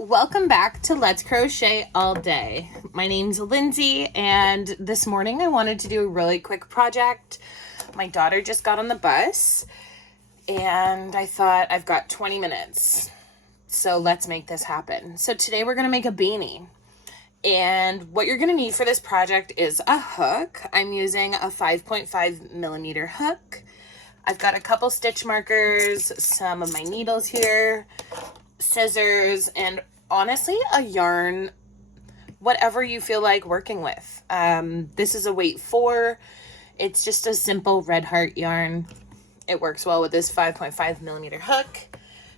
Welcome back to Let's Crochet All Day. My name's Lindsay, and this morning I wanted to do a really quick project. My daughter just got on the bus, and I thought I've got 20 minutes, so let's make this happen. So today we're going to make a beanie, and what you're going to need for this project is a hook. I'm using a 5.5 millimeter hook. I've got a couple stitch markers, some of my needles here, scissors, and honestly a yarn, whatever you feel like working with. This is a weight 4. It's just a simple red heart yarn. It works well with this 5.5 millimeter hook.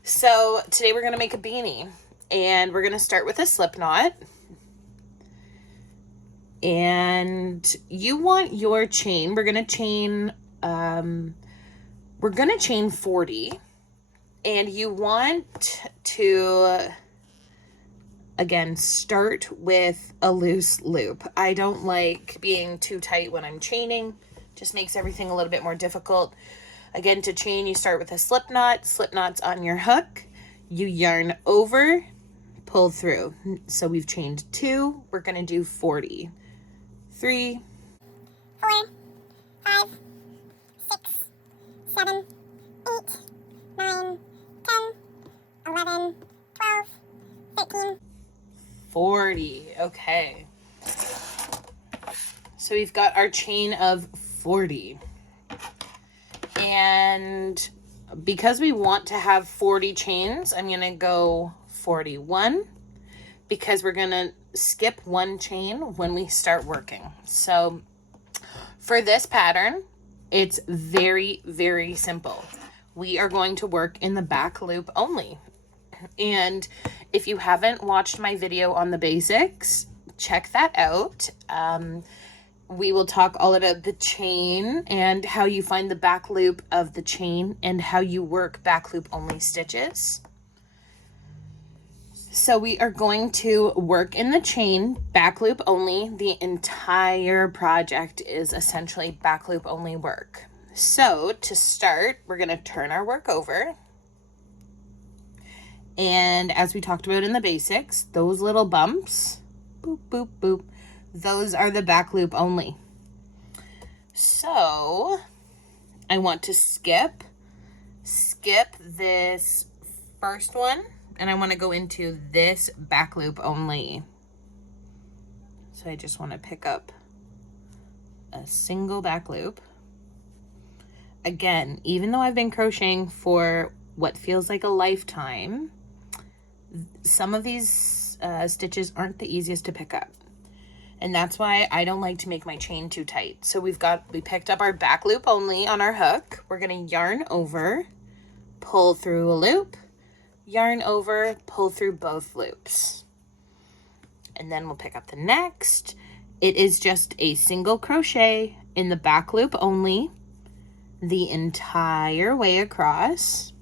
So today we're going to make a beanie, and we're going to start with a slip knot. And you want your chain, we're going to chain 40. And you want to, again, start with a loose loop. I don't like being too tight when I'm chaining. Just makes everything a little bit more difficult. Again, to chain, you start with a slip knot. Slip knot's on your hook. You yarn over, pull through. So we've chained 2. We're going to do 40. 3, 4, 5, 6, 7, 8, 9, 10, 11, 12, 13, 40. Okay. So we've got our chain of 40. And because we want to have 40 chains, I'm going to go 41 because we're going to skip one chain when we start working. So for this pattern, it's very, very simple. We are going to work in the back loop only. And if you haven't watched my video on the basics, check that out. We will talk all about the chain and how you find the back loop of the chain and how you work back loop only stitches. So we are going to work in the chain back loop only. The entire project is essentially back loop only work. So to start, we're going to turn our work over. And as we talked about in the basics, those little bumps, boop, boop, boop, those are the back loop only. So I want to skip this first one, and I want to go into this back loop only. So I just want to pick up a single back loop. Again, even though I've been crocheting for what feels like a lifetime, some of these stitches aren't the easiest to pick up. And that's why I don't like to make my chain too tight. So we picked up our back loop only on our hook. We're going to yarn over, pull through a loop, yarn over, pull through both loops. And then we'll pick up the next. It is just a single crochet in the back loop only the entire way across.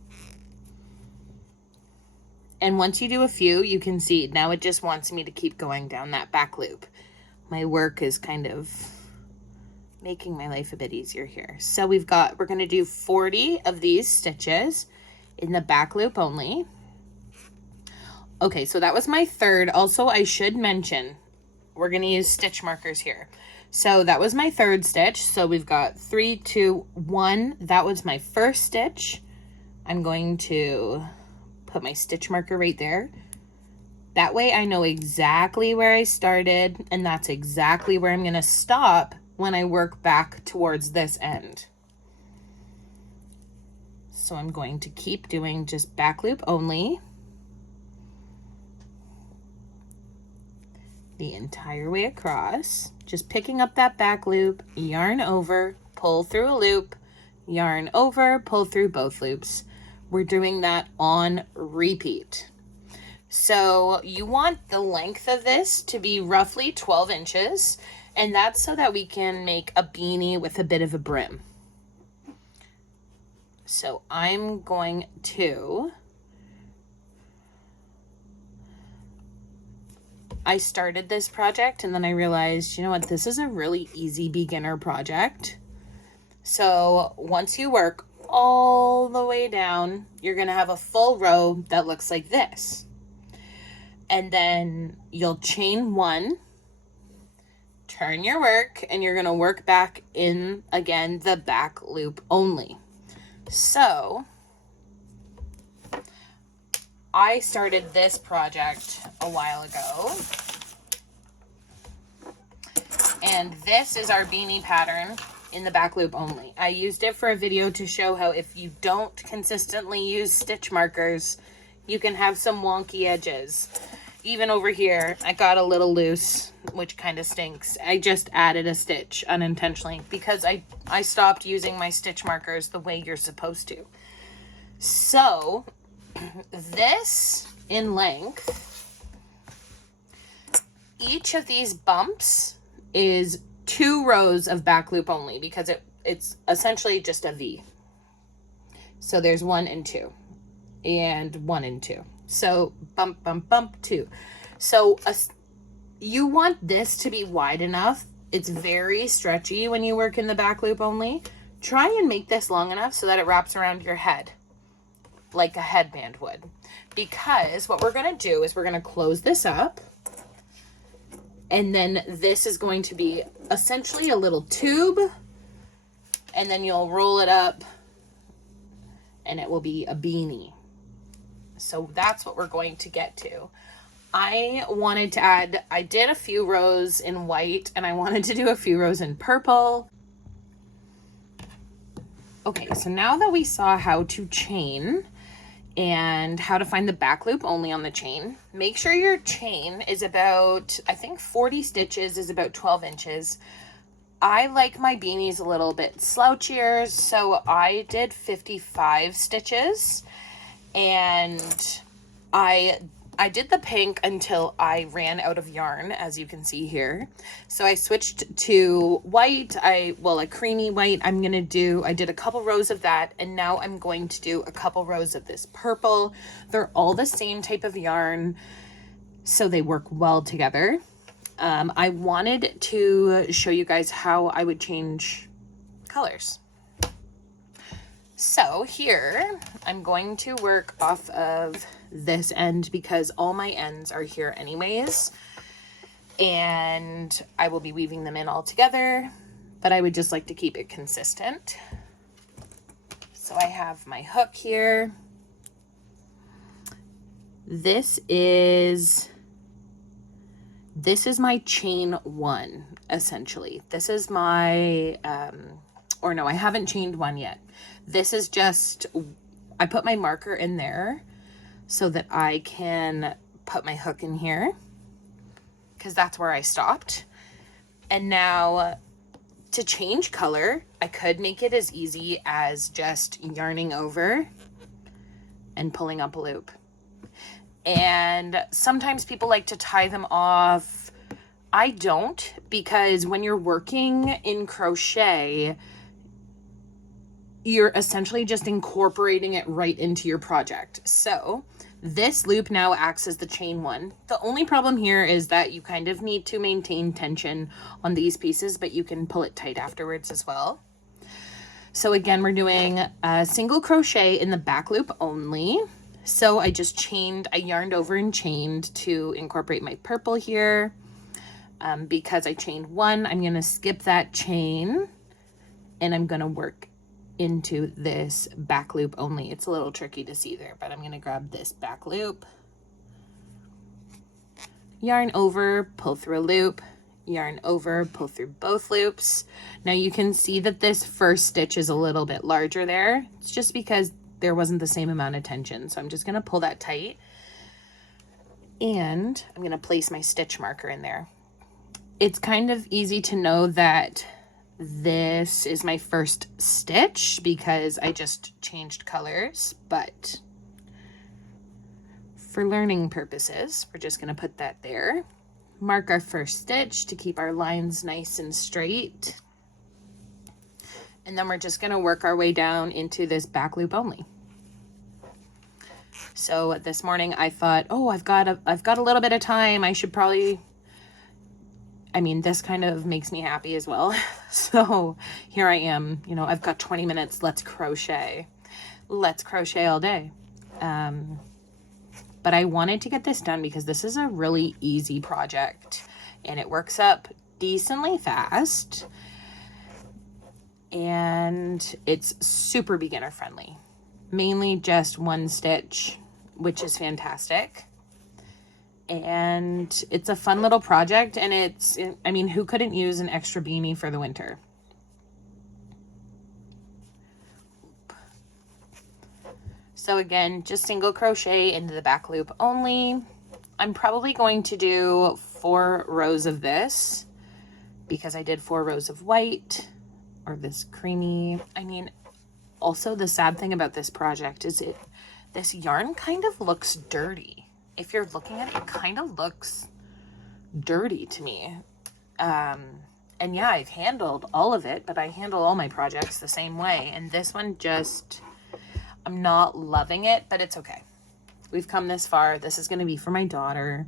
And once you do a few, you can see now it just wants me to keep going down that back loop. My work is kind of making my life a bit easier here. So we're going to do 40 of these stitches in the back loop only. Okay, so that was my third. Also, I should mention, we're going to use stitch markers here. So that was my third stitch. So we've got 3, 2, 1. That was my first stitch. I'm going to put my stitch marker right there. That way I know exactly where I started, and that's exactly where I'm going to stop when I work back towards this end. So I'm going to keep doing just back loop only the entire way across, just picking up that back loop, yarn over, pull through a loop, yarn over, pull through both loops. We're doing that on repeat. So you want the length of this to be roughly 12 inches, and that's so that we can make a beanie with a bit of a brim. So I'm going to, I started this project and then I realized, you know what, this is a really easy beginner project. So once you work all the way down, you're going to have a full row that looks like this. and then you'll chain 1, turn your work, and you're going to work back in again the back loop only. So I started this project a while ago, and this is our beanie pattern in the back loop only. I used it for a video to show how if you don't consistently use stitch markers, you can have some wonky edges. Even over here, I got a little loose, which kind of stinks. I just added a stitch unintentionally because I stopped using my stitch markers the way you're supposed to. So this in length, each of these bumps is 2 rows of back loop only because it's essentially just a V. So there's 1 and 2 and 1 and 2. So bump, bump, bump, 2. So you want this to be wide enough. It's very stretchy when you work in the back loop only. Try and make this long enough so that it wraps around your head like a headband would. Because what we're going to do is we're going to close this up. And then this is going to be essentially a little tube. And then you'll roll it up and it will be a beanie. So that's what we're going to get to. I wanted to add, I did a few rows in white and I wanted to do a few rows in purple. Okay, so now that we saw how to chain and how to find the back loop only on the chain, make sure your chain is about, I think 40 stitches is about 12 inches. I like my beanies a little bit slouchier, so I did 55 stitches, and I did the pink until I ran out of yarn, as you can see here. So I switched to white, a creamy white. I did a couple rows of that, and now I'm going to do a couple rows of this purple. They're all the same type of yarn, so they work well together. I wanted to show you guys how I would change colors. So here, I'm going to work off of this end because all my ends are here anyways. And I will be weaving them in all together, but I would just like to keep it consistent. So I have my hook here. This is my chain 1, essentially. This is my, or no, I haven't chained 1 yet. This is just, I put my marker in there so that I can put my hook in here because that's where I stopped. And now to change color, I could make it as easy as just yarning over and pulling up a loop. And sometimes people like to tie them off. I don't, because when you're working in crochet, you're essentially just incorporating it right into your project. So this loop now acts as the chain 1. The only problem here is that you kind of need to maintain tension on these pieces, but you can pull it tight afterwards as well. So again, we're doing a single crochet in the back loop only. So I yarned over and chained to incorporate my purple here. Because I chained 1, I'm going to skip that chain and I'm going to work into this back loop only. It's a little tricky to see there, but I'm going to grab this back loop, yarn over, pull through a loop, yarn over, pull through both loops. Now you can see that this first stitch is a little bit larger there. It's just because there wasn't the same amount of tension. So I'm just going to pull that tight and I'm going to place my stitch marker in there. It's kind of easy to know that this is my first stitch because I just changed colors, but for learning purposes, we're just going to put that there. Mark our first stitch to keep our lines nice and straight. And then we're just going to work our way down into this back loop only. So this morning I thought, oh, I've got a little bit of time. I should probably, this kind of makes me happy as well. So here I am, I've got 20 minutes. Let's crochet all day. but I wanted to get this done because this is a really easy project and it works up decently fast and it's super beginner friendly. Mainly just one stitch, which is fantastic. And it's a fun little project, and it's, I mean, who couldn't use an extra beanie for the winter? So again, just single crochet into the back loop only. I'm probably going to do 4 rows of this because I did 4 rows of white, or this creamy. I mean, also the sad thing about this project is this yarn kind of looks dirty. If you're looking at it, it kind of looks dirty to me. And yeah, I've handled all of it, but I handle all my projects the same way. And this one just, I'm not loving it, but it's okay. We've come this far. This is going to be for my daughter.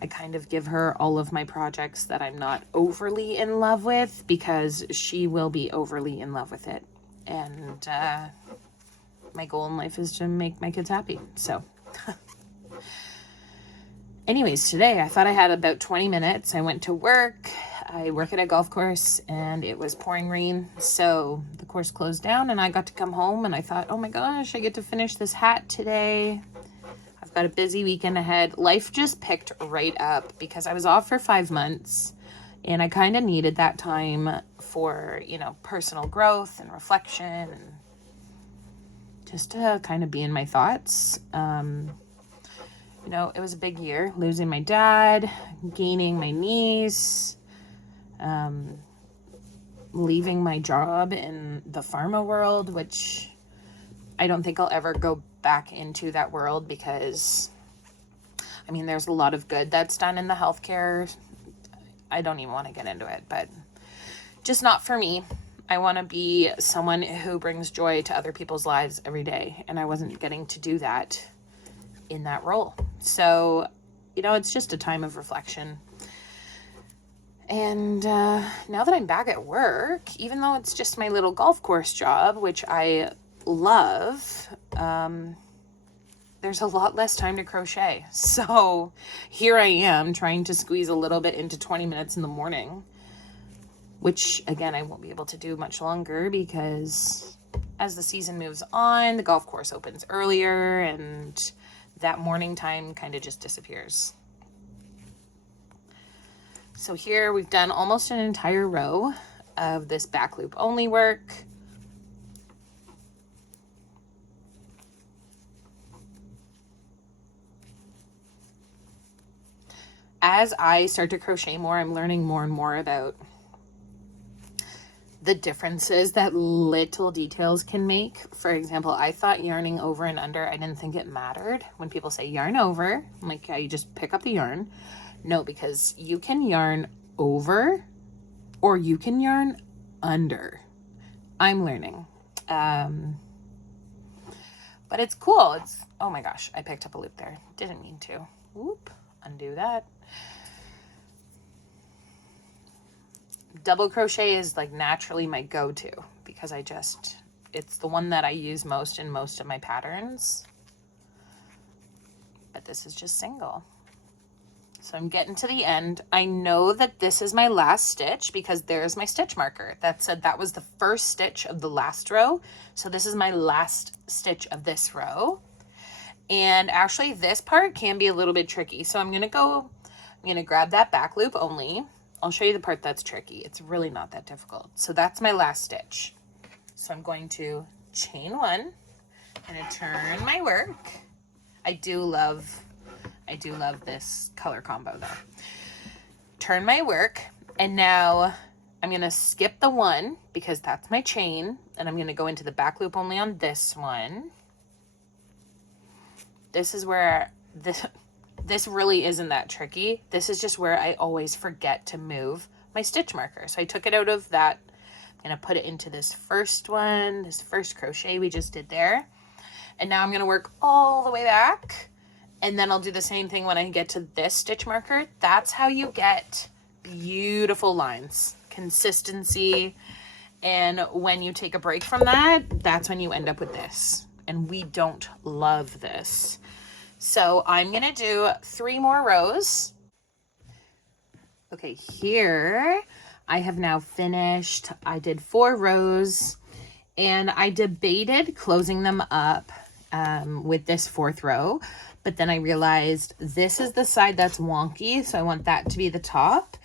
I kind of give her all of my projects that I'm not overly in love with because she will be overly in love with it. And my goal in life is to make my kids happy. So anyways, today I thought I had about 20 minutes. I went to work. I work at a golf course and it was pouring rain. So the course closed down and I got to come home and I thought, oh my gosh, I get to finish this hat today. I've got a busy weekend ahead. Life just picked right up because I was off for 5 months and I kind of needed that time for, you know, personal growth and reflection and just to kind of be in my thoughts. You know, it was a big year, losing my dad, gaining my niece, leaving my job in the pharma world, which I don't think I'll ever go back into that world because, I mean, there's a lot of good that's done in the healthcare. I don't even want to get into it, but just not for me. I want to be someone who brings joy to other people's lives every day, and I wasn't getting to do that in that role. So, you know, it's just a time of reflection. And now that I'm back at work, even though it's just my little golf course job, which I love, there's a lot less time to crochet. So here I am trying to squeeze a little bit into 20 minutes in the morning, which again, I won't be able to do much longer because as the season moves on, the golf course opens earlier and that morning time kind of just disappears. So here we've done almost an entire row of this back loop only work. As I start to crochet more, I'm learning more and more about the differences that little details can make. For example, I thought yarning over and under, I didn't think it mattered. When people say yarn over, I'm like, yeah, you just pick up the yarn. No, because you can yarn over or you can yarn under. I'm learning. But it's cool. It's, oh my gosh, I picked up a loop there. Didn't mean to. Whoop, undo that. Double crochet is like naturally my go-to because it's the one that I use most in most of my patterns. But this is just single. So I'm getting to the end. I know that this is my last stitch because there's my stitch marker that said that was the first stitch of the last row. So this is my last stitch of this row. And actually this part can be a little bit tricky. So I'm gonna grab that back loop only. I'll show you the part that's tricky. It's really not that difficult. So that's my last stitch. So I'm going to chain one and turn my work. I do love this color combo though. Turn my work, and now I'm gonna skip the one because that's my chain, and I'm gonna go into the back loop only on this one. This is where this really isn't that tricky. This is just where I always forget to move my stitch marker. So I took it out of that. I'm gonna put it into this first one, this first crochet we just did there. And now I'm gonna work all the way back. And then I'll do the same thing when I get to this stitch marker. That's how you get beautiful lines, consistency. And when you take a break from that, that's when you end up with this. and we don't love this. So I'm going to do 3 more rows. Okay, here I have now finished. I did 4 rows, and I debated closing them up with this 4th row, but then I realized this is the side that's wonky, so I want that to be the top,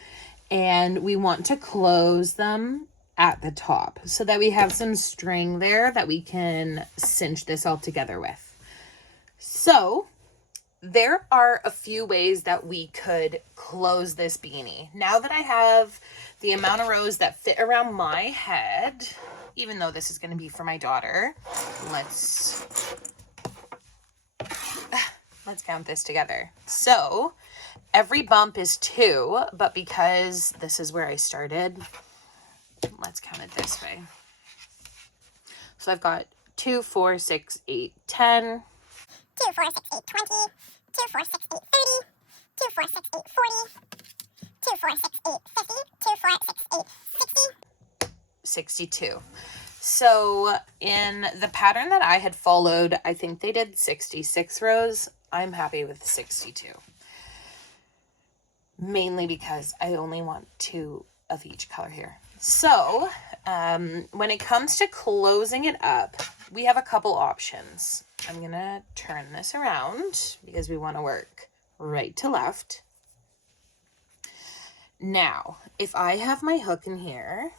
and we want to close them at the top so that we have some string there that we can cinch this all together with. So there are a few ways that we could close this beanie. Now that I have the amount of rows that fit around my head, even though this is going to be for my daughter, let's count this together. So every bump is 2, but because this is where I started, let's count it this way. So I've got 2, 4, 6, 8, 10. 2, 4, 6, 8, 20. 2, 4, 6, 8, 30. 2, 4, 6, 8, 40. 2, 4, 6, 8, 50. 2, 4, 6, 8, 60. 62. So in the pattern that I had followed, I think they did 66 rows. I'm happy with 62. Mainly because I only want 2 of each color here. So when it comes to closing it up, we have a couple options. I'm going to turn this around because we want to work right to left. Now, if I have my hook in here,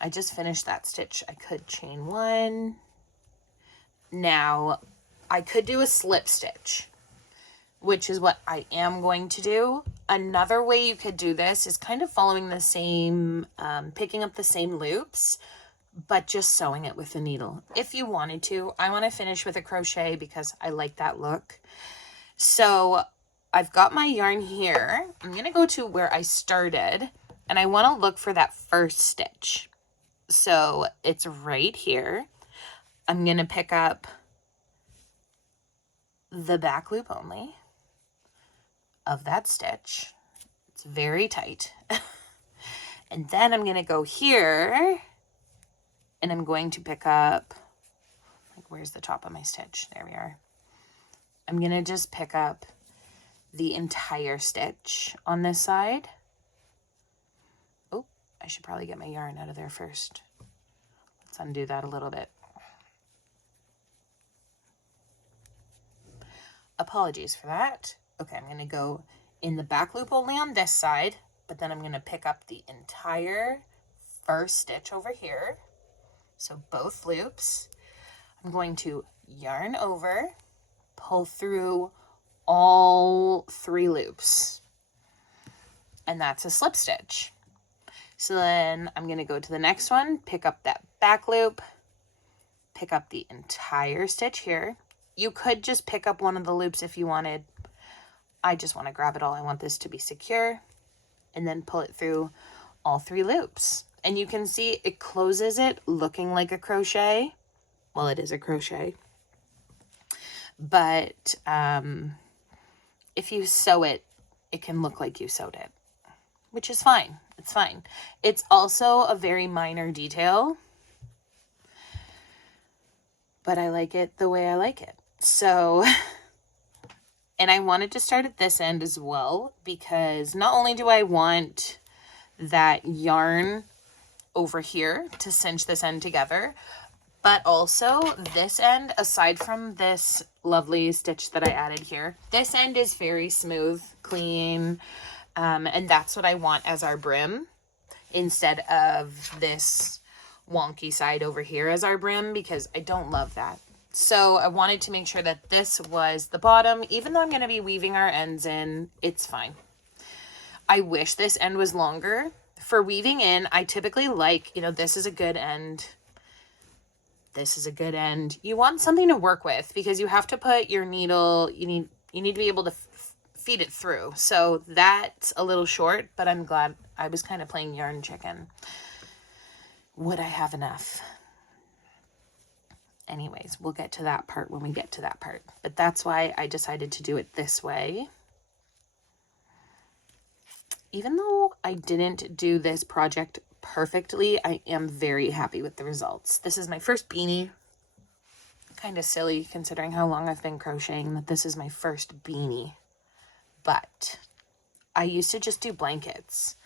I just finished that stitch. I could chain 1. Now, I could do a slip stitch, which is what I am going to do. Another way you could do this is kind of following the same, picking up the same loops, but just sewing it with a needle. If you wanted to, I want to finish with a crochet because I like that look. So I've got my yarn here. I'm going to go to where I started, and I want to look for that first stitch. So it's right here. I'm going to pick up the back loop only of that stitch. It's very tight. And then I'm going to go here, and I'm going to pick up, like, where's the top of my stitch? There we are. I'm going to just pick up the entire stitch on this side. Oh, I should probably get my yarn out of there first. Let's undo that a little bit. Apologies for that. Okay, I'm going to go in the back loop only on this side, but then I'm going to pick up the entire first stitch over here. So both loops. I'm going to yarn over, pull through all 3 loops, and that's a slip stitch. So then I'm going to go to the next one, pick up that back loop, pick up the entire stitch here. You could just pick up one of the loops if you wanted. I just want to grab it all. I want this to be secure, and then pull it through all 3 loops. And you can see it closes it looking like a crochet. Well, it is a crochet. But if you sew it, it can look like you sewed it, which is fine. It's fine. It's also a very minor detail, but I like it the way I like it. So, and I wanted to start at this end as well, because not only do I want that yarn over here to cinch this end together, but also this end, aside from this lovely stitch that I added here, this end is very smooth, clean, and that's what I want as our brim, instead of this wonky side over here as our brim, because I don't love that. So I wanted to make sure that this was the bottom. Even though I'm going to be weaving our ends in, it's fine. I wish this end was longer. For weaving in, I typically like, this is a good end. This is a good end. You want something to work with because you have to put your needle, you need to be able to feed it through. So that's a little short, but I'm glad. I was kind of playing yarn chicken. Would I have enough? Anyways, we'll get to that part when we get to that part. But that's why I decided to do it this way. Even though I didn't do this project perfectly, I am very happy with the results. This is my first beanie. kind of silly considering how long I've been crocheting that this is my first beanie. But I used to just do blankets.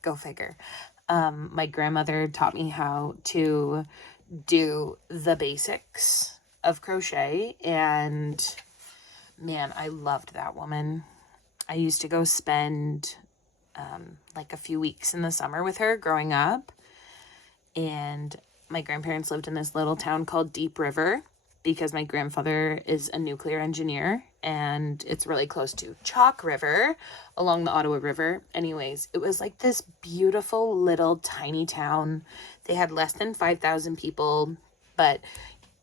Go figure. My grandmother taught me how to do the basics of crochet, and man, I loved that woman. I used to go spend like a few weeks in the summer with her growing up, and my grandparents lived in this little town called Deep River because my grandfather is a nuclear engineer, and it's really close to Chalk River along the Ottawa River. Anyways, it was like this beautiful little tiny town. They had less than 5,000 people, but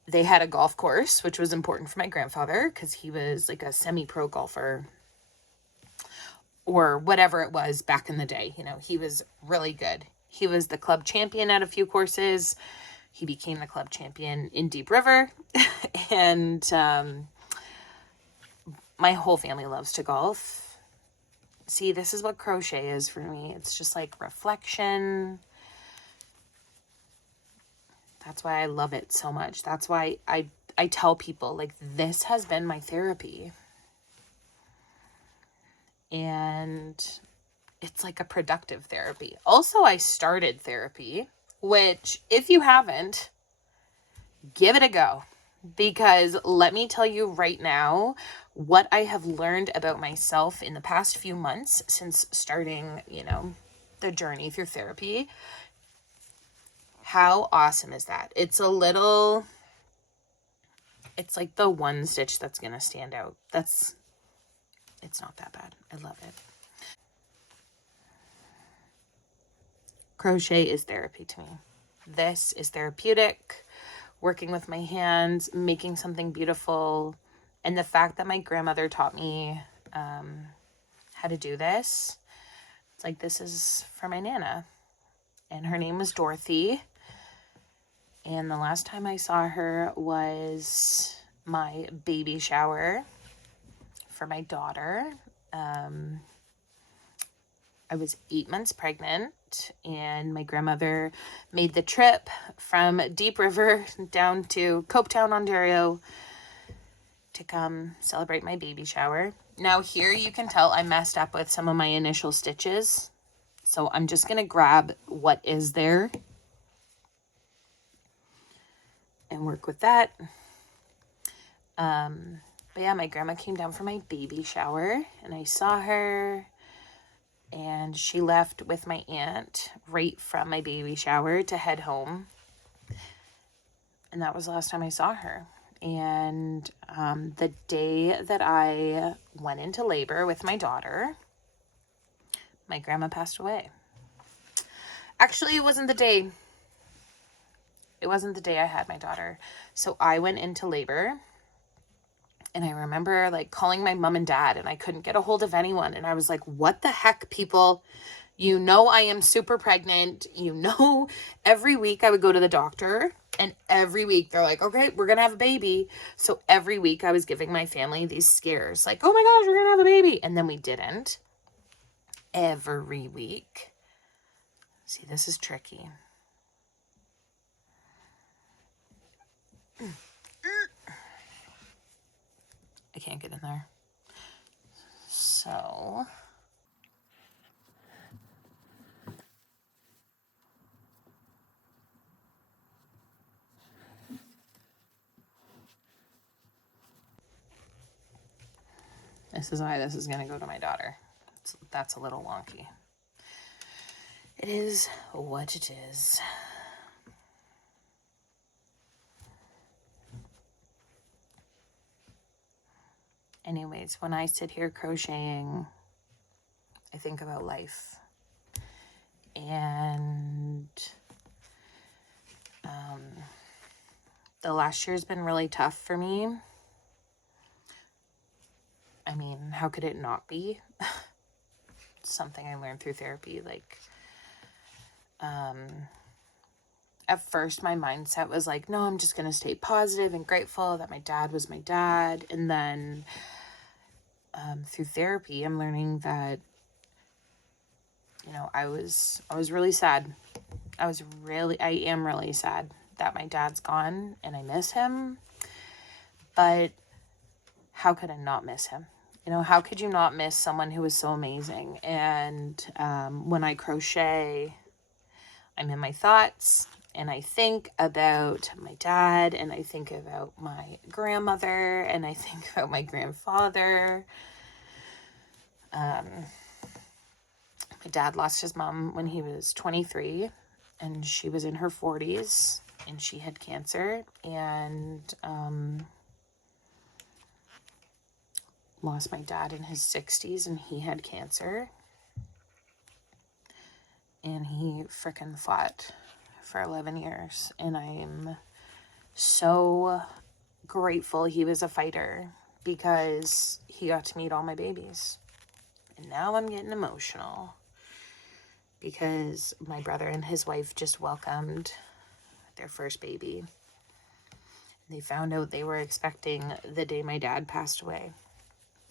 they had a golf course, which was important for my grandfather because he was like a semi-pro golfer or whatever it was back in the day. You know, he was really good. He was the club champion at a few courses. He became the club champion in Deep River. And my whole family loves to golf. See, this is what crochet is for me. It's just like reflection. That's why I love it so much. That's why I tell people, like, this has been my therapy. And it's like a productive therapy. Also, I started therapy, which if you haven't, give it a go. Because let me tell you right now what I have learned about myself in the past few months since starting, you know, the journey through therapy. How awesome is that? It's like the one stitch that's going to stand out. It's not that bad. I love it. Crochet is therapy to me. This is therapeutic. Working with my hands, making something beautiful. And the fact that my grandmother taught me how to do this, it's like, this is for my Nana. And her name was Dorothy. And the last time I saw her was my baby shower for my daughter. I was 8 months pregnant, and my grandmother made the trip from Deep River down to Copetown, Ontario to come celebrate my baby shower. Now here you can tell I messed up with some of my initial stitches. So I'm just going to grab what is there and work with that. But yeah, my grandma came down for my baby shower, and I saw her, and she left with my aunt right from my baby shower to head home. And that was the last time I saw her. And the day that I went into labor with my daughter, my grandma passed away. Actually, it wasn't the day I had my daughter. So I went into labor, and I remember like calling my mom and dad, and I couldn't get a hold of anyone. And I was like, what the heck, people? You know, I am super pregnant. You know, every week I would go to the doctor, and every week they're like, okay, we're going to have a baby. So every week I was giving my family these scares like, oh my gosh, we're going to have a baby. And then we didn't. Every week. See, this is tricky. I can't get in there. So this is why this is going to go to my daughter. That's a little wonky. It is what it is. Anyways, when I sit here crocheting, I think about life. And the last year's been really tough for me. I mean, how could it not be? Something I learned through therapy. Like, at first my mindset was like, no, I'm just going to stay positive and grateful that my dad was my dad. And then through therapy, I'm learning that, you know, I was really sad. I am really sad that my dad's gone and I miss him. But how could I not miss him? You know, how could you not miss someone who was so amazing? And when I crochet, I'm in my thoughts and I think about my dad and I think about my grandmother and I think about my grandfather. My dad lost his mom when he was 23 and she was in her 40s and she had cancer, and lost my dad in his 60s and he had cancer, and he frickin' fought for 11 years, and I'm so grateful he was a fighter because he got to meet all my babies. And now I'm getting emotional because my brother and his wife just welcomed their first baby. They found out they were expecting the day my dad passed away.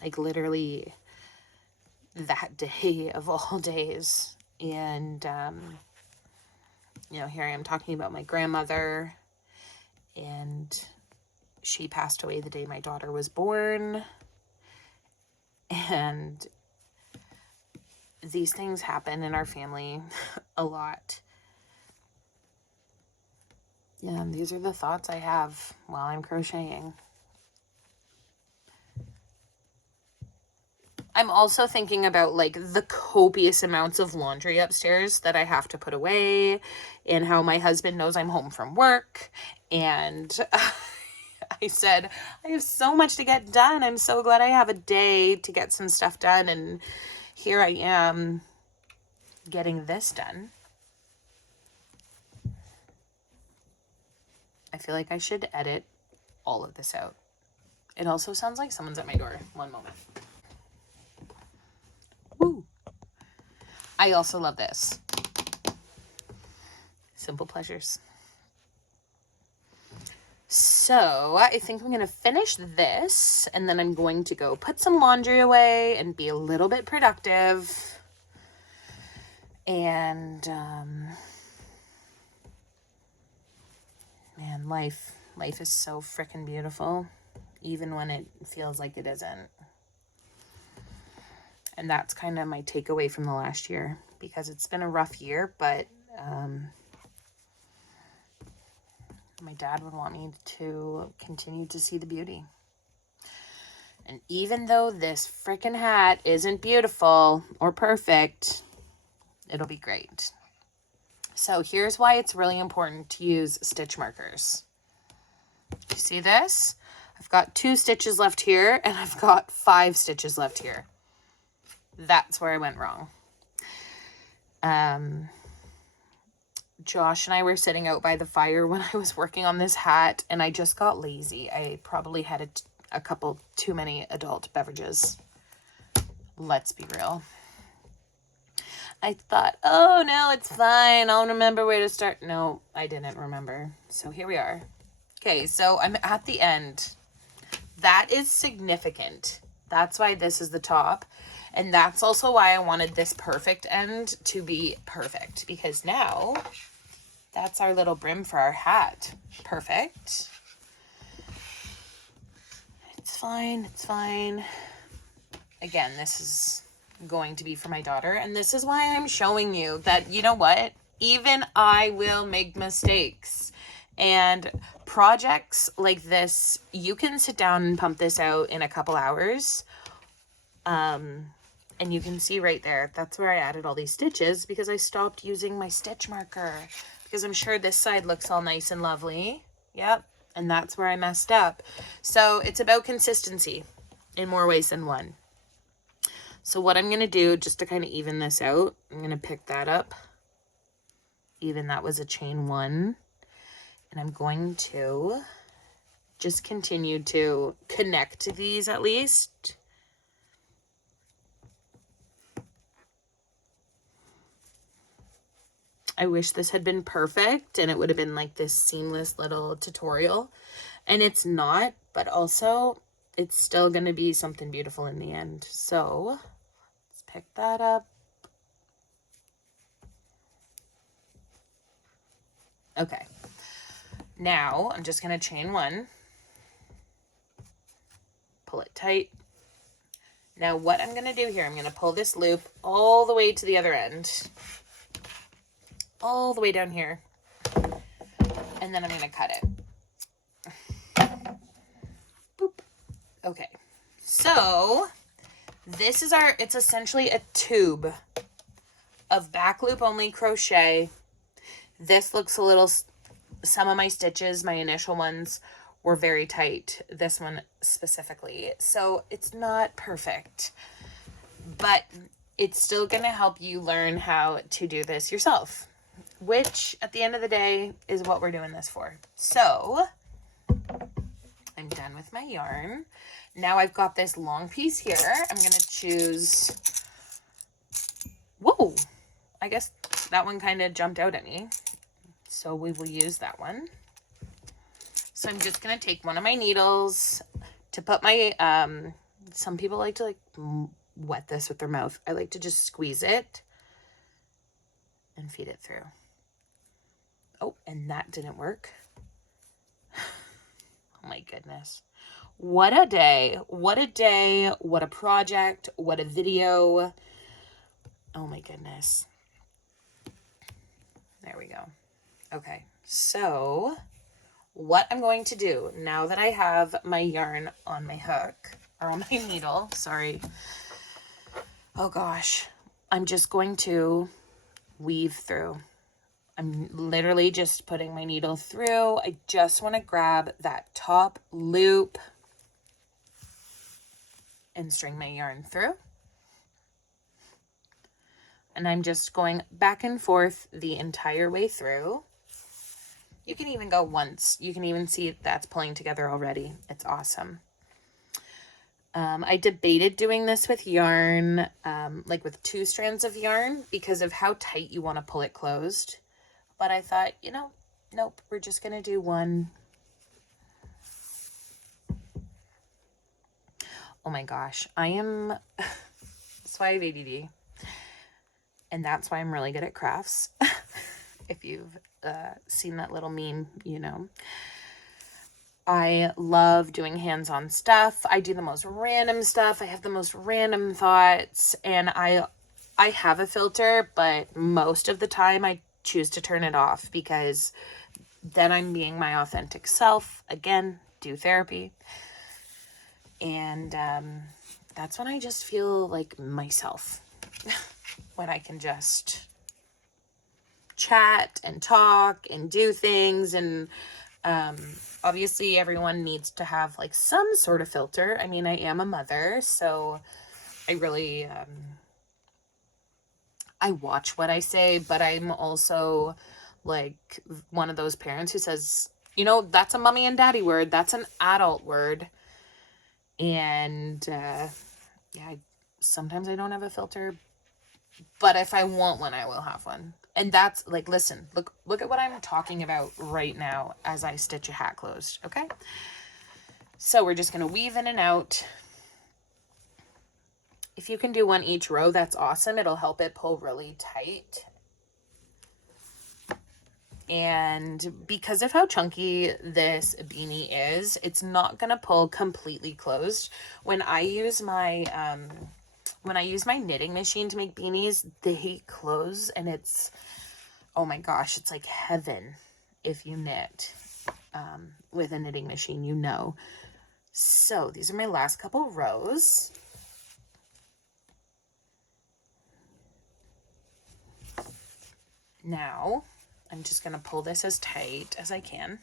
Like literally that day of all days. And, you know, here I am talking about my grandmother, and she passed away the day my daughter was born. And these things happen in our family a lot. Yeah, and these are the thoughts I have while I'm crocheting. I'm also thinking about like the copious amounts of laundry upstairs that I have to put away, and how my husband knows I'm home from work. And I said, I have so much to get done. I'm so glad I have a day to get some stuff done. And here I am getting this done. I feel like I should edit all of this out. It also sounds like someone's at my door. One moment. Woo. I also love this. Simple pleasures. So I think I'm going to finish this, and then I'm going to go put some laundry away and be a little bit productive. And, man, life is so freaking beautiful, even when it feels like it isn't. And that's kind of my takeaway from the last year, because it's been a rough year, but my dad would want me to continue to see the beauty. And even though this freaking hat isn't beautiful or perfect, it'll be great. So here's why it's really important to use stitch markers. You see this? I've got 2 stitches left here, and I've got 5 stitches left here. That's where I went wrong. Josh and I were sitting out by the fire when I was working on this hat, and I just got lazy. I probably had a couple too many adult beverages. Let's be real. I thought, oh no, it's fine. I'll remember where to start. No, I didn't remember. So here we are. Okay, so I'm at the end. That is significant. That's why this is the top. And that's also why I wanted this perfect end to be perfect, because now that's our little brim for our hat. Perfect. It's fine. It's fine. Again, this is going to be for my daughter. And this is why I'm showing you that, you know what? Even I will make mistakes. And projects like this, you can sit down and pump this out in a couple hours. And you can see right there, that's where I added all these stitches, because I stopped using my stitch marker, because I'm sure this side looks all nice and lovely. Yep. And that's where I messed up. So it's about consistency in more ways than one. So what I'm going to do, just to kind of even this out, I'm going to pick that up. Even that was a chain 1. And I'm going to just continue to connect these at least. I wish this had been perfect and it would have been like this seamless little tutorial. And it's not, but also it's still going to be something beautiful in the end. So let's pick that up. Okay. Now I'm just going to chain one, pull it tight. Now what I'm going to do here, I'm going to pull this loop all the way to the other end, all the way down here, and then I'm going to cut it. Boop. Okay, so this is it's essentially a tube of back loop only crochet. This looks a little, some of my stitches, my initial ones, were very tight. This one specifically. So it's not perfect, but it's still going to help you learn how to do this yourself, which at the end of the day is what we're doing this for. So I'm done with my yarn. Now I've got this long piece here. I'm going to choose, whoa, I guess that one kind of jumped out at me. So we will use that one. So I'm just going to take one of my needles to put my, some people like to wet this with their mouth. I like to just squeeze it and feed it through. Oh, and that didn't work. Oh my goodness. What a day. What a day. What a project. What a video. Oh my goodness. There we go. Okay, so what I'm going to do now that I have my yarn on my hook, or on my needle, sorry. Oh gosh, I'm just going to weave through. I'm literally just putting my needle through. I just want to grab that top loop and string my yarn through. And I'm just going back and forth the entire way through. You can even go once. You can even see that's pulling together already. It's awesome. I debated doing this with yarn, like with 2 strands of yarn, because of how tight you want to pull it closed. But I thought, you know, nope, we're just going to do one. Oh my gosh, that's why I have ADD. And that's why I'm really good at crafts. If you've seen that little meme, you know. I love doing hands-on stuff. I do the most random stuff. I have the most random thoughts. And I have a filter, but most of the time I choose to turn it off because then I'm being my authentic self. Again, do therapy. And that's when I just feel like myself. When I can just chat and talk and do things. And obviously everyone needs to have like some sort of filter. I mean, I am a mother, so I really I watch what I say, but I'm also like one of those parents who says, you know, that's a mommy and daddy word, that's an adult word. And yeah, sometimes I don't have a filter, but if I want one, I will have one. And that's like, listen, look at what I'm talking about right now as I stitch a hat closed. Okay. So we're just going to weave in and out. If you can do one each row, that's awesome. It'll help it pull really tight. And because of how chunky this beanie is, it's not going to pull completely closed. When I use my knitting machine to make beanies, they close, and it's, oh my gosh, it's like heaven if you knit with a knitting machine, you know. So these are my last couple rows. Now I'm just going to pull this as tight as I can.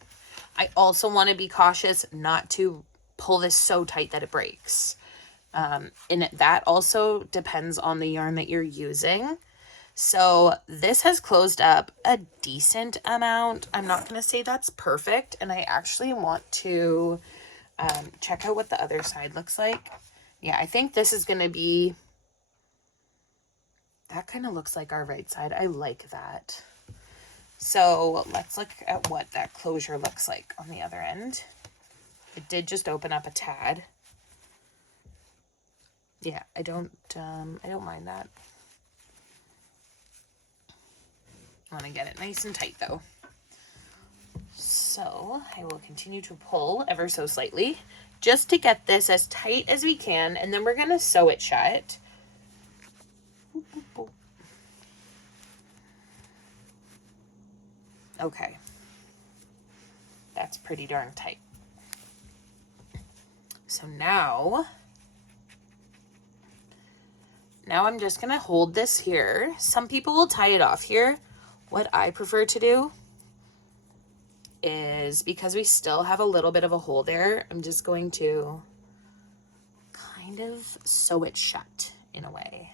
I also want to be cautious not to pull this so tight that it breaks. And that also depends on the yarn that you're using. So this has closed up a decent amount. I'm not going to say that's perfect. And I actually want to check out what the other side looks like. Yeah, I think this is going to be, that kind of looks like our right side. I like that. So let's look at what that closure looks like on the other end. It did just open up a tad. Yeah, I don't mind that. I want to get it nice and tight though. So I will continue to pull ever so slightly just to get this as tight as we can, and then we're going to sew it shut. Okay. That's pretty darn tight. So now I'm just going to hold this here. Some people will tie it off here. What I prefer to do is, because we still have a little bit of a hole there, I'm just going to kind of sew it shut in a way.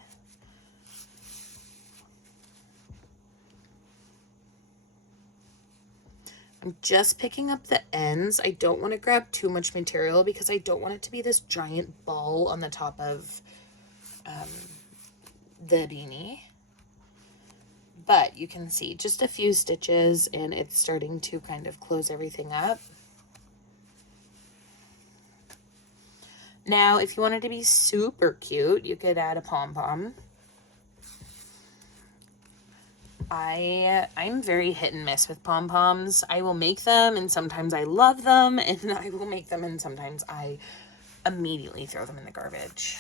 I'm just picking up the ends. I don't want to grab too much material because I don't want it to be this giant ball on the top of the beanie. But you can see just a few stitches and it's starting to kind of close everything up. Now, if you wanted to be super cute, you could add a pom-pom. I'm very hit and miss with pom-poms. I will make them and sometimes I love them, and I will make them and sometimes I immediately throw them in the garbage.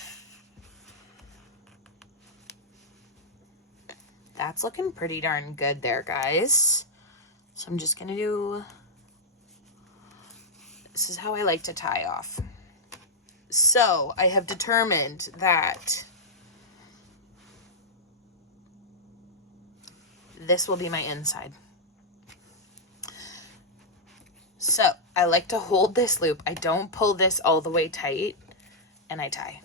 That's looking pretty darn good there, guys. So I'm just gonna do, this is how I like to tie off. So I have determined that this will be my inside. So I like to hold this loop. I don't pull this all the way tight, and I tie.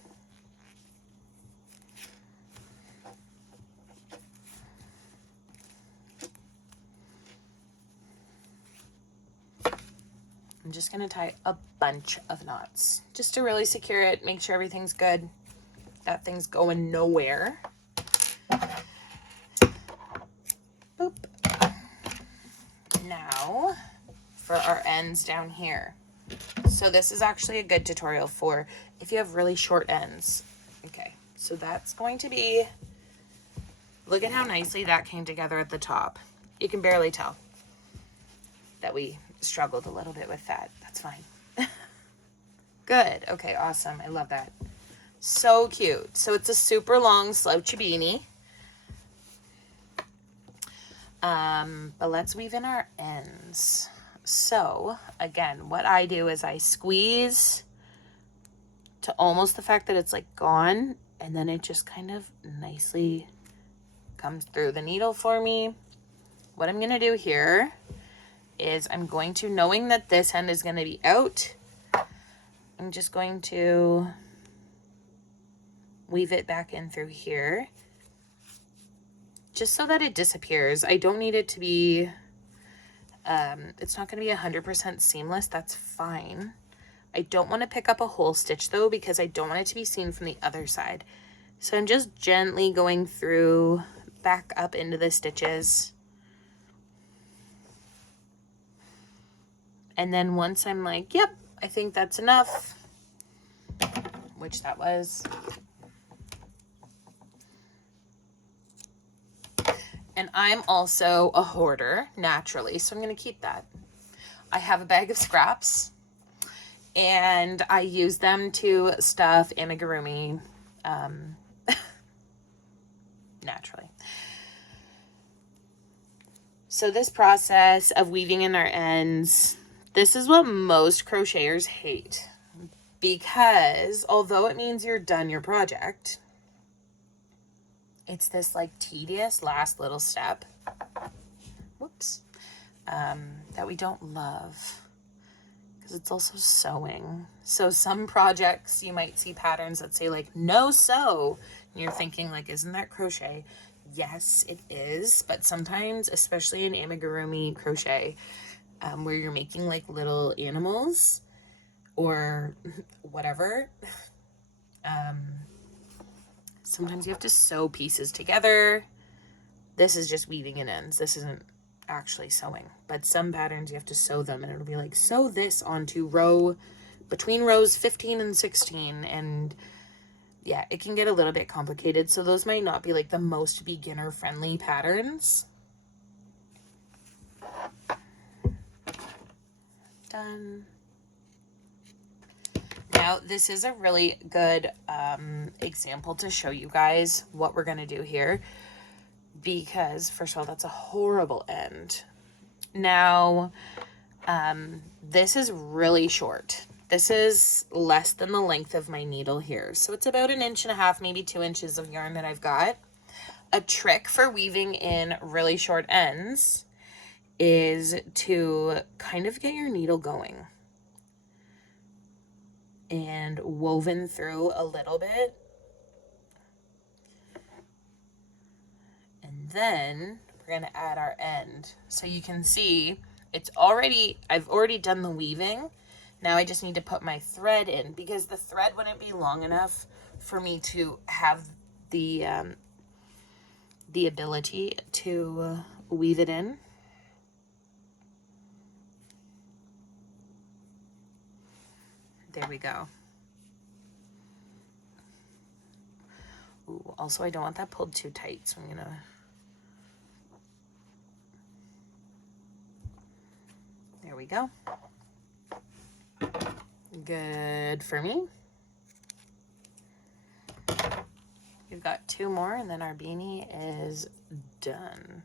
I'm just going to tie a bunch of knots just to really secure it, make sure everything's good. That thing's going nowhere. Boop. Now for our ends down here. So this is actually a good tutorial for if you have really short ends. Okay, so that's going to be, look at how nicely that came together at the top. You can barely tell that we struggled a little bit with that. That's fine. Good. Okay, awesome. I love that. So cute. So it's a super long slouchy beanie. But let's weave in our ends. So again, what I do is I squeeze to almost the fact that it's like gone, and then it just kind of nicely comes through the needle for me. What I'm going to do here is I'm going to, knowing that this end is going to be out, I'm just going to weave it back in through here just so that it disappears. I don't need it to be, it's not going to be 100% seamless. That's fine. I don't want to pick up a whole stitch though, because I don't want it to be seen from the other side. So I'm just gently going through back up into the stitches. And then once I'm like, yep, I think that's enough, which that was. And I'm also a hoarder naturally, so I'm going to keep that. I have a bag of scraps and I use them to stuff amigurumi naturally. So this process of weaving in our ends, this is what most crocheters hate, because although it means you're done your project, it's this like tedious last little step, whoops, that we don't love, because it's also sewing. So some projects you might see patterns that say like no sew, and you're thinking like, isn't that crochet? Yes, it is, but sometimes, especially in amigurumi crochet, where you're making like little animals or whatever, sometimes you have to sew pieces together. This is just weaving in ends. This isn't actually sewing, but some patterns you have to sew them, and it'll be like, sew this onto row between rows 15 and 16, and yeah, it can get a little bit complicated. So those might not be like the most beginner friendly patterns. done. Now, this is a really good example to show you guys what we're going to do here, because first of all, that's a horrible end. Now, this is really short. This is less than the length of my needle here. So it's about 1.5 inches, maybe 2 inches of yarn that I've got. A trick for weaving in really short ends is to kind of get your needle going and woven through a little bit. And then we're going to add our end. So you can see I've already done the weaving. Now I just need to put my thread in, because the thread wouldn't be long enough for me to have the ability to weave it in. There we go. Ooh, also, I don't want that pulled too tight, so I'm gonna... There we go. Good for me. We've got 2 more, and then our beanie is done.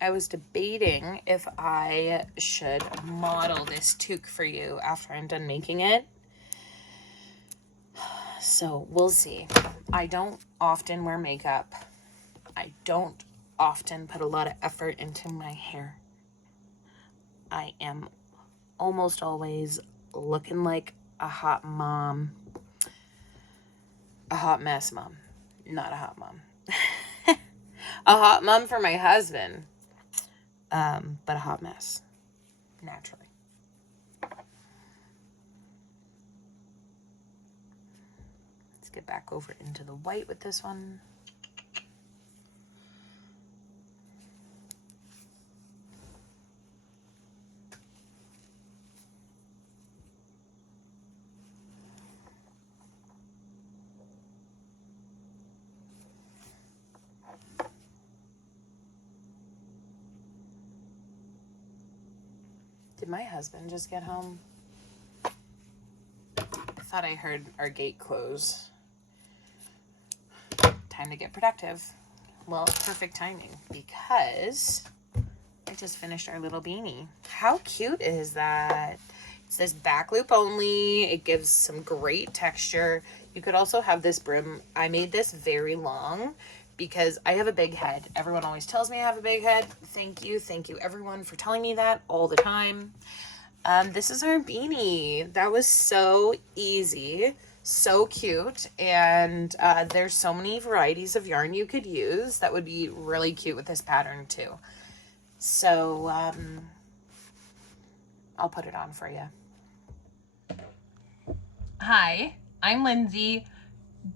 I was debating if I should model this toque for you after I'm done making it. So we'll see. I don't often wear makeup. I don't often put a lot of effort into my hair. I am almost always looking like a hot mom. A hot mess mom. Not a hot mom. A hot mom for my husband. But a hot mess, naturally. Let's get back over into the white with this one. Did my husband just get home? I thought I heard our gate close. Time to get productive. Well, perfect timing, because I just finished our little beanie. How cute is that? It's this back loop only. It gives some great texture. You could also have this brim. I made this very long because I have a big head. Everyone always tells me I have a big head. Thank you everyone for telling me that all the time. This is our beanie. That was so easy, so cute, and there's so many varieties of yarn you could use that would be really cute with this pattern too. So I'll put it on for you. Hi, I'm Lindsay.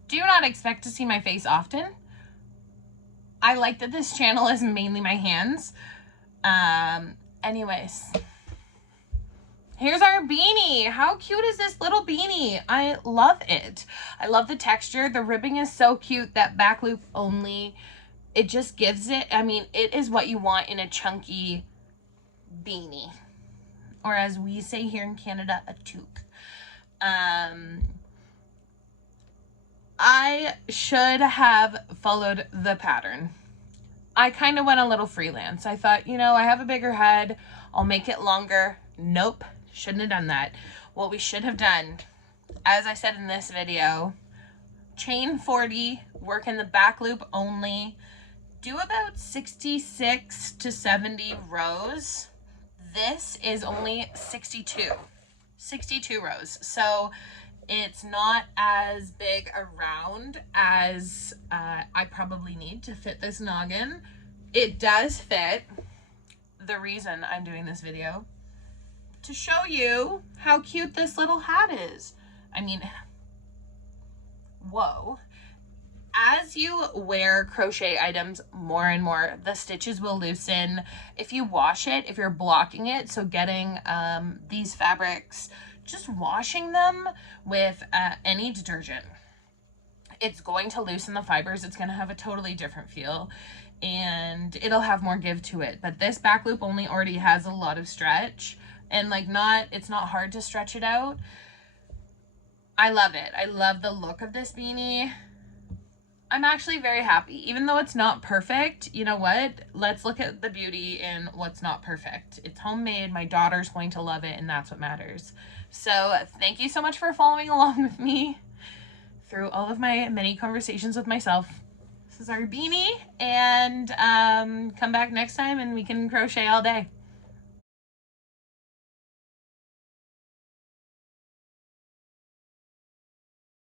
Do not expect to see my face often. I like that this channel is mainly my hands. Anyways, here's our beanie. How cute is this little beanie? I love it. I love the texture. The ribbing is so cute. That back loop only, it just gives it, I mean, it is what you want in a chunky beanie. Or as we say here in Canada, a toque. I should have followed the pattern. I kind of went a little freelance. I thought, you know, I have a bigger head. I'll make it longer. Nope. Shouldn't have done that. What we should have done, as I said in this video, chain 40, work in the back loop only, do about 66 to 70 rows. This is only 62 rows. So it's not as big around as I probably need to fit this noggin. it does fit. The reason I'm doing this video, to show you how cute this little hat is. I mean, whoa. As you wear crochet items more and more, the stitches will loosen. If you wash it, if you're blocking it, so getting these fabrics, just washing them with any detergent, it's going to loosen the fibers. It's going to have a totally different feel and it'll have more give to it. But this back loop only already has a lot of stretch, and like it's not hard to stretch it out. I love it. I love the look of this beanie. I'm actually very happy. Even though it's not perfect, you know what? Let's look at the beauty in what's not perfect. It's homemade. My daughter's going to love it, and that's what matters. So thank you so much for following along with me through all of my many conversations with myself. This is our beanie, and come back next time and we can crochet all day.